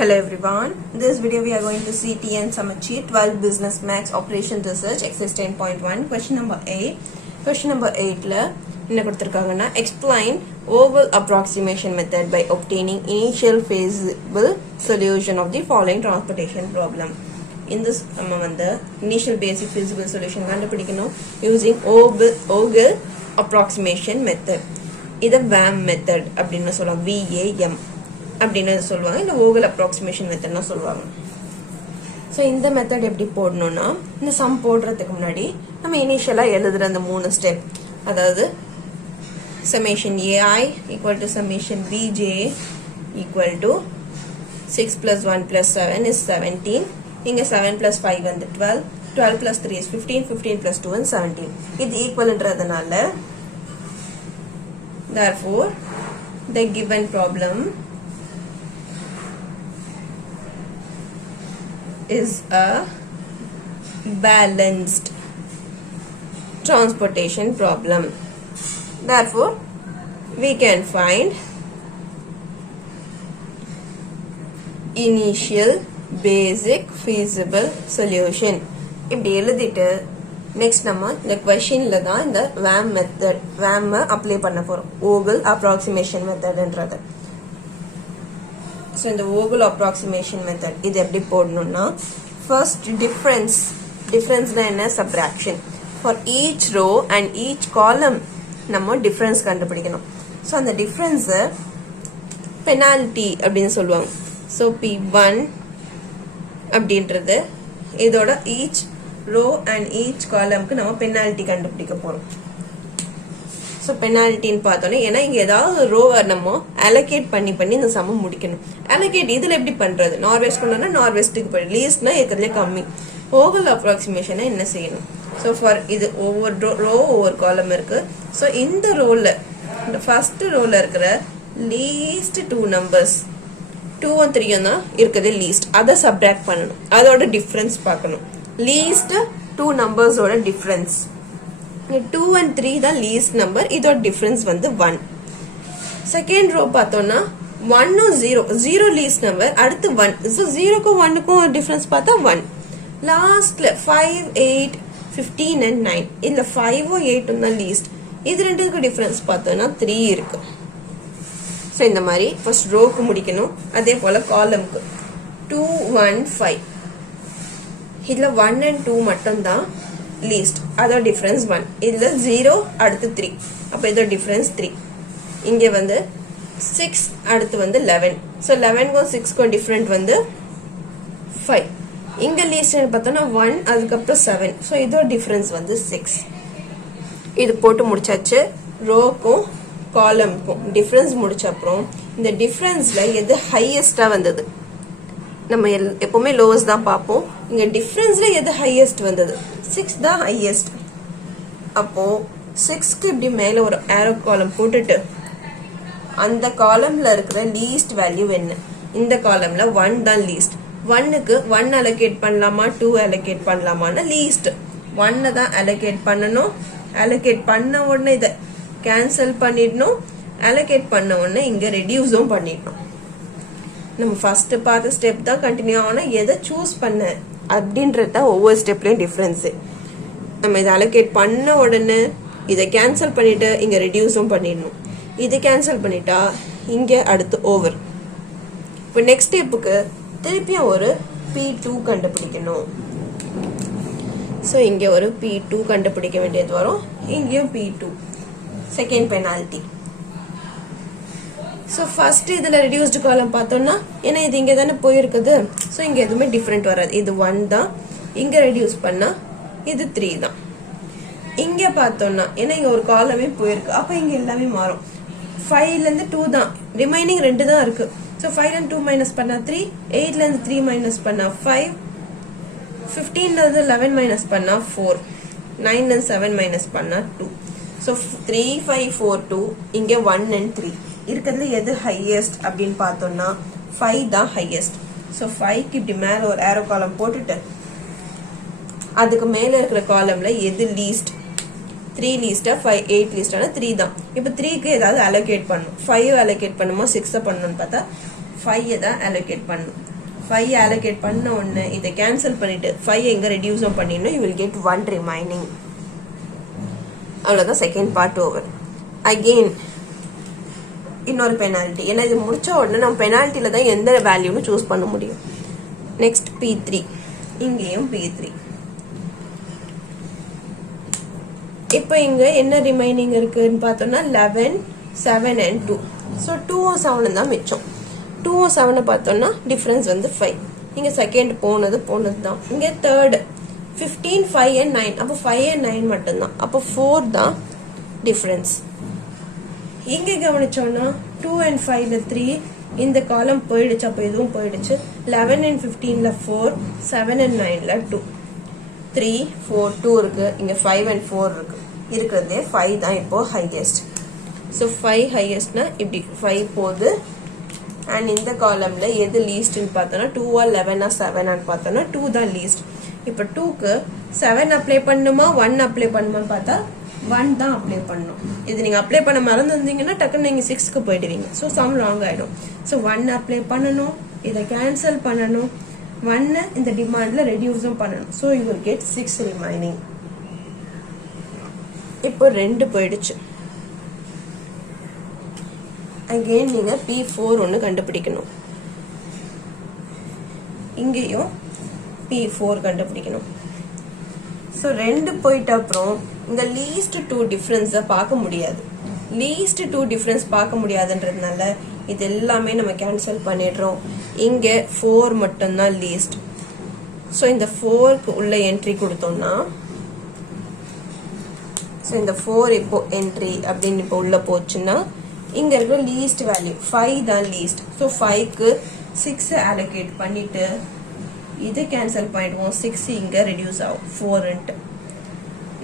Hello everyone. In this video we are going to see TN Samachir 12 Business Max Operation Research exercise 10.1 question number 8. Question number 8 la enna kuduthirukanga explain oval approximation method by obtaining initial feasible solution of the following transportation problem. In this initial basic feasible solution kandupidikanum using oval approximation method. This is VAM method அப்படினு சொல்லுவாங்க. VAM அப்படினு சொல்லுவாங்க. இந்த Vogel approximation மெத்தட்னு சொல்லுவாங்க. So இந்த method எப்படி போடணும்னா இந்த சம் போடுறதுக்கு முன்னாடி நம்ம இனிஷியலா எழுதுற அந்த மூணு ஸ்டெப், அதாவது summation AI equal to summation BJ equal to 6 plus 1 plus 7 is 17. இங்க 7 plus 5 வந்து 12, 12 plus 3 is 15, 15 plus 2 is 17. இது ஈக்குவல்ன்றதுனால therefore the given problem is a balanced transportation problem. Therefore we can find initial basic feasible solution. இப்படி எழுதிட்டு next நம்ம இந்த questionல தான் இந்த VAM apply பண்ண போறோம். oval approximation methodன்றது. So இந்த oval approximation method இது எப்படி போடணும்னா first difference னா என்ன? subtraction. For each row and each column நம்ம difference கண்டுபிடிக்கணும். So அந்த difference penalty அப்படின்னு சொல்லுவாங்க. So P1 அப்படின்றது இதோட each row and each columnக்கு நம்ம penalty கண்டுபிடிக்க போறோம். So penalty ன்னு பார்த்தோம்னா ஏன்னா இங்க ஏதாவது ரோவை நம்ம allocate பண்ணி இந்த சம்ம முடிக்கணும். allocate இதுல எப்படி பண்றது? நார்வெஸ்ட் கொண்டோம்னா நார்வெஸ்ட்டுக்கு போய் லீஸ்ட்னா இருக்கிறதுல கம்மி. ஓகல் அப்ராக்சிமேஷனை என்ன செய்யணும்? ஸோ ஃபார் இது ஒவ்வொரு ரோ ஒவ்வொரு காலம் இருக்கு. ஸோ இந்த ரோல இந்த ஃபர்ஸ்ட் ரோல இருக்கிற லீஸ்ட் 2 நம்பர்ஸ் 2 and 3 தான் இருக்குது லீஸ்ட். அதை சப்ட்ராக்ட் பண்ணணும். அதோட டிஃபரன்ஸ் பார்க்கணும். லீஸ்ட் 2 நம்பர்ஸோட டிஃபரன்ஸ் 2 and 3 தான் லீஸ்ட் நம்பர். இதோட டிஃபரன்ஸ் வந்து 1. செகண்ட் ரோ பார்த்தோம்னா 1 0 லீஸ்ட் நம்பர், அடுத்து 1. ஸோ 0க்கும் 1க்கும் டிஃபரன்ஸ் பார்த்தா 1. லாஸ்ட்ல 5 8 15 and 9 இதுல 5 8 தான் லீஸ்ட். இது ரெண்டுக்கும் டிஃபரன்ஸ் பார்த்தோம்னா 3 இருக்கு. ஸோ இந்த மாதிரி ஃபர்ஸ்ட் ரோக்கு முடிக்கணும். அதே போல காலம்க்கு 2 1 5 இதுல 1 and 2 மட்டும் தான் லீஸ்ட். அதோட டிஃபரன்ஸ் 1. இதுல 0 அடுத்து 3, அப்ப இதோட டிஃபரன்ஸ் 3. இங்க வந்து 6 அடுத்து வந்து 11. ஸோ 11க்கும் 6க்கும் டிஃபரண்ட் வந்து 5. இங்க லீஸ்ட் பார்த்தோம்னா 1 அதுக்கப்புறம் 7. ஸோ இதோட டிஃபரன்ஸ் வந்து 6. இது போட்டு முடிச்சாச்சு. ரோக்கும் காலம்க்கும் டிஃபரன்ஸ் முடிச்ச அப்புறம் இந்த டிஃபரன்ஸ்ல எது ஹையஸ்டா வந்தது? நம்ம எப்பவுமே லோவஸ்ட் தான் பார்ப்போம். இங்க டிஃபரன்ஸ்ல எது ஹையஸ்ட் வந்தது? 6 தான் ஹையஸ்ட். அப்போ 6க்கு இப்படி மேல ஒரு ஏரோ காலம் போட்டுட்டு அந்த காலம்ல இருக்கிற லீஸ்ட் வேல்யூ என்ன? இந்த காலம்ல 1 தான் லீஸ்ட். 1க்கு 1 allocate பண்ணலாமா 2 allocate பண்ணலாமான்னா லீஸ்ட் 1 தான் allocate பண்ணணும். allocate பண்ண உடனே இதை கேன்சல் பண்ணிடணும். allocate பண்ண உடனே இங்க ரெடியூஸும் பண்ணிடணும். நம்ம ஃபர்ஸ்ட் பார்த்த ஸ்டெப் தான் கண்டினியூ ஆனா எதை சூஸ் பண்ண அப்படின்றது தான் ஒவ்வொரு ஸ்டெப்லயும் டிஃபரன்ஸ். நம்ம இதை அலோகேட் பண்ண உடனே இதை கேன்சல் பண்ணிட்டு இங்க ரெடியூஸும் பண்ணிடணும். இதை கேன்சல் பண்ணிட்டா இங்க அடுத்து ஓவர். இப்போ நெக்ஸ்ட் ஸ்டெப்புக்கு திருப்பியும் ஒரு P2 கண்டுபிடிக்கணும். ஸோ இங்க ஒரு P2 கண்டுபிடிக்க வேண்டியது வரும். இங்கேயும் P2 second penalty. So first இதில் ரெடியூஸ்டு காலம் பார்த்தோம்னா ஏன்னா இது இங்கே தானே போயிருக்குது. ஸோ இங்கே எதுவுமே டிஃப்ரெண்ட் வராது. இது 1 தான். இங்கே ரெடியூஸ் பண்ணால் இது 3 தான். இங்கே பார்த்தோம்னா ஏன்னா இங்கே ஒரு காலமே போயிருக்கு. அப்போ இங்கே எல்லாமே மாறும். 5லேருந்து 2 தான், ரிமைனிங் 2 தான் இருக்கு. ஸோ 5லேருந்து 2 மைனஸ் பண்ணால் 3, 8லேருந்து 3 மைனஸ் பண்ணால் 5, 15லேருந்து 11 மைனஸ் பண்ணால் 4, 9லேருந்து 7 மைனஸ் பண்ணால் 2. ஸோ 3 5 4 2 இங்கே 1 and 3 இருக்கிறதுல எது ஹையஸ்ட் அப்படின்னு பார்த்தோம்னா 5 தான் ஹையஸ்ட். ஸோ 5க்கு இப்படி மேல ஒரு ஏரோ காலம் போட்டுட்டு அதுக்கு மேல இருக்கிற காலம்ல எது லீஸ்ட்? 3 லீஸ்டா 5 8 லீஸ்டானா 3 தான். இப்போ 3க்கு ஏதாவது அலோகேட் பண்ணணும். 5 அலோகேட் பண்ணுமா 6 பண்ணணும்னு பார்த்தா 5 தான் allocate பண்ணணும். 5 allocate பண்ண உடனே இதை கேன்சல் பண்ணிட்டு 5 எங்க ரெடியூஸ் பண்ணிடணும். you will get 1 remaining. அவ்வளவுதான் செகண்ட் பார்ட் ஓவர். அகெயின் இன்னொரு பெனால்ட்டி. ஏன்னா இது முடிச்ச உடனே நம்ம பெனால்ட்டில தான் எந்த வேல்யூன்னு சூஸ் பண்ண முடியும். நெக்ஸ்ட் P3, இங்கேயும் P3. இப்போ இங்க என்ன ரிமைனிங் இருக்குன்னு பார்த்தோம்னா 11, 7 and 2. ஸோ 2 7 தான் மிச்சம். 2 7 பார்த்தோம்னா டிஃபரன்ஸ் வந்து 5. இங்க செகண்ட் போனது தான். இங்க தேர்ட் 15, 5 and 9. அப்போ 5 and 9 மட்டும்தான். அப்போ 4 தான் டிஃபரன்ஸ். இங்க கவனிச்சோம்னா 2 and 5ல 3, இந்த காலம் போயிடுச்சு. அப்போ இதுவும் போயிடுச்சு. 11 and 15ல 4, 7 and 9ல 2. 3, 4, 2 இருக்கு. இங்க 5 and 4 இருக்கு. இருக்கிறதே 5 தான் இப்போ ஹையஸ்ட். ஸோ 5 ஹையஸ்ட்னா இப்படி 5 போகுது. அண்ட் இந்த காலம்ல எது லீஸ்ட்னு பார்த்தோம்னா 2 11 7 பார்த்தோம்னா 2 தான் லீஸ்ட். இப்போ 2க்கு 7 அப்ளை பண்ணுமா 1 அப்ளை பண்ணுமான்னு பார்த்தா 1 தான் அப்ளை பண்ணணும். இது நீங்க அப்ளை பண்ண மறந்துருந்தீங்கன்னா டக்குன்னு நீங்க 6க்கு போயிடுவீங்க. ஸோ சம் ராங் ஆயிடும். ஸோ 1 அப்ளை பண்ணணும், இதை கேன்சல் பண்ணணும், 1 இந்த டிமாண்ட்ல ரெடியூஸும் பண்ணணும். So you will get 6 remaining. இப்போ 2 போயிடுச்சு. அகெயின் நீங்க P4 ஒன்று கண்டுபிடிக்கணும். இங்கேயும் P4 கண்டுபிடிக்கணும். ஸோ 2 போயிட்ட அப்புறம் இங்க லீஸ்ட் 2 டிஃபரன்ஸ் பார்க்க முடியாது. லீஸ்ட் 2 டிஃபரன்ஸ் பார்க்க முடியாதுன்றதுனால இது எல்லாமே நம்ம கேன்சல் பண்ணிடுறோம். இங்க 4 மட்டும்தான் லீஸ்ட். ஸோ இந்த 4க்கு உள்ள என்ட்ரி கொடுத்தோம்னா இந்த 4 இப்போ என்ட்ரி அப்படின்னு இப்போ உள்ள போச்சுன்னா இங்க இருக்கிற லீஸ்ட் வேல்யூ 5 தான் லீஸ்ட். ஸோ 5க்கு 6 allocate பண்ணிட்டு இது கேன்சல் பண்ணிடுவோம். 6 இங்க ரெடியூஸ் ஆகும் 4.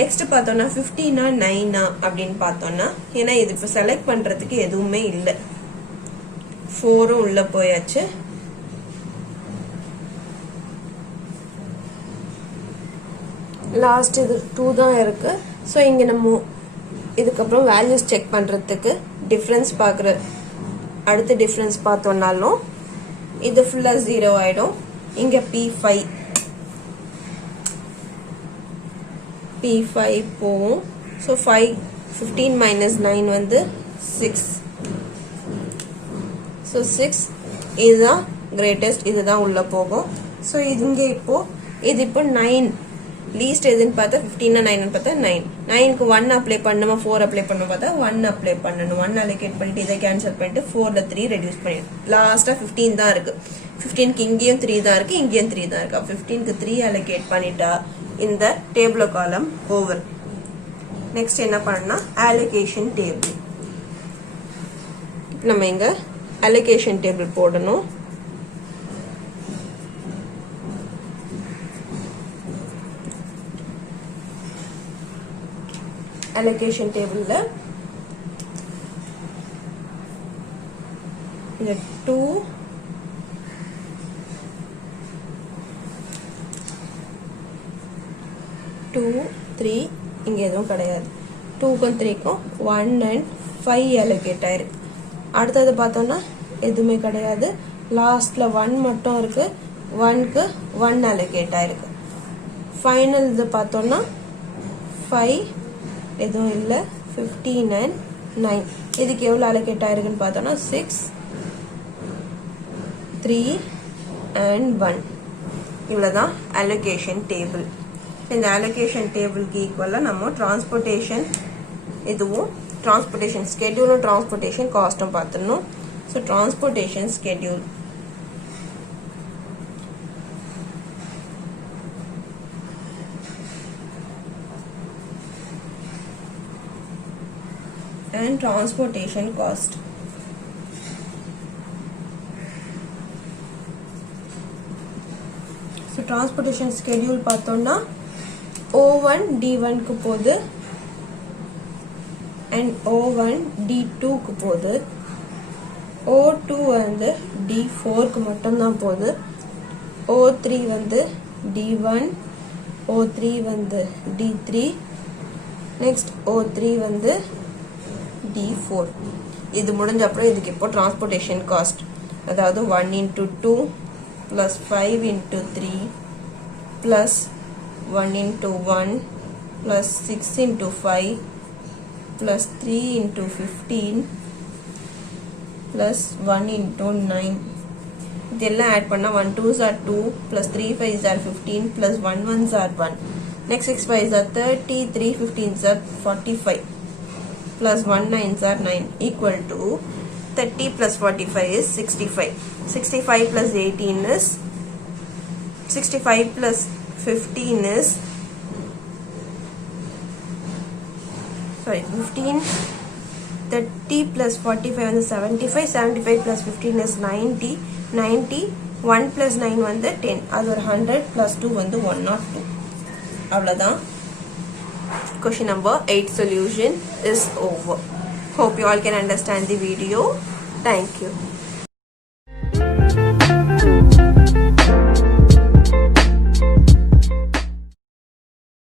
நெக்ஸ்ட் பார்த்தோம்னா 15 9 அப்படின்னு பார்த்தோம்னா ஏன்னா இது இப்போ செலக்ட் பண்றதுக்கு எதுவுமே இல்லை. 4 உள்ள போயாச்சு. லாஸ்ட் இது 2 தான் இருக்கு. ஸோ இங்க நம்ம இதுக்கப்புறம் வேல்யூஸ் செக் பண்றதுக்கு டிஃபரன்ஸ் பார்க்குற அடுத்த டிஃபரன்ஸ் பார்த்தோம்னாலும் இது ஃபுல்லா 0 ஆயிடும். இங்க P5 போகும். ஸோ 15 minus 9 வந்து 6. ஸோ 6 இதுதான் கிரேட்டஸ்ட், இதுதான் உள்ள போகும். ஸோ இங்க இப்போ இது இப்போ 9 லீஸ்ட் எதுன்னு பார்த்தா 15 9 பார்த்தா 9. 9க்கு 1 அப்ளை பண்ணுமா 4 அப்ளை பண்ணுமா பார்த்தா 1 அப்ளை பண்ணணும். 1 allocate பண்ணிட்டு இதை கேன்சல் பண்ணிட்டு 4ல 3 ரெடியூஸ் பண்ணிடும். லாஸ்டா 15 தான் இருக்கு. 15க்கு இங்கேயும் 3 தான் இருக்கு, இங்கேயும் 3 தான் இருக்கு. 15க்கு 3 allocate பண்ணிட்டா இந்த டேபிள் காலம் ஓவர். நெக்ஸ்ட் என்ன பண்ணா allocation டேபிள். நம்ம இங்க allocation டேபிள் போடணும். allocation table இந்த 2 2 3 இங்க எதுவும் கிடையாது. 2க்கும் 3க்கும் 1 and 5 allocate ஆயிருக்கு. அடுத்தது பார்த்தோம்னா எதுவுமே கிடையாது. லாஸ்ட்ல 1 மட்டும் இருக்கு. 1க்கு 1 allocate ஆயிருக்கு. ஃபைனல் இது பார்த்தோம்னா 5 எதுவும் இல்லை. 15 and 9 இதுக்கு எவ்வளவு allocate ஆயிருக்குன்னு பார்த்தோம்னா 6 3 and 1. இவ்வளவுதான் allocation table. இந்த allocation tableக்கு ஈக்குவலா நம்ம டிரான்ஸ்போர்ட்டேஷன் இதுவும் டிரான்ஸ்போர்ட்டேஷன் ஸ்கெட்யூலும் டிரான்ஸ்போர்ட்டேஷன் காஸ்டும் பார்த்துடணும். So transportation schedule and transportation cost. So transportation schedule பார்த்தோம்னா O1 D1 க்கு போகுது and O1 D2 க்கு போகுது. O2 வந்து D4 க்கு மட்டும் தான் போகுது. O3 வந்து D1, O3 வந்து D3, next O3 வந்து D4. இது முடிஞ்ச அப்புறம் இதுக்கு இப்போ டிரான்ஸ்போர்ட்டேஷன் காஸ்ட் அதாவது 1 into 2 plus 5 into 3 plus 1 into 1 plus 6 into 5 plus 3 into 15 plus 1 into 9. இதெல்லாம் add பண்ணா 1 2s are 2 plus 3 5s are 15 plus 1 1s are 1. Next 6 5s are 30, 3 15s are 45 plus 1 9s are 9 equal to 30 plus 45 is 65. 65 plus 18 is 65 plus 15 is 15. 30 plus 45 is 75. 75 plus 15 is 90. 90. 1 plus 9 வந்து 10. அது ஒரு 100 plus 2 வந்து 102. அவ்வளவுதான். Question number 8 solution is over. Hope you all can understand the video. Thank you.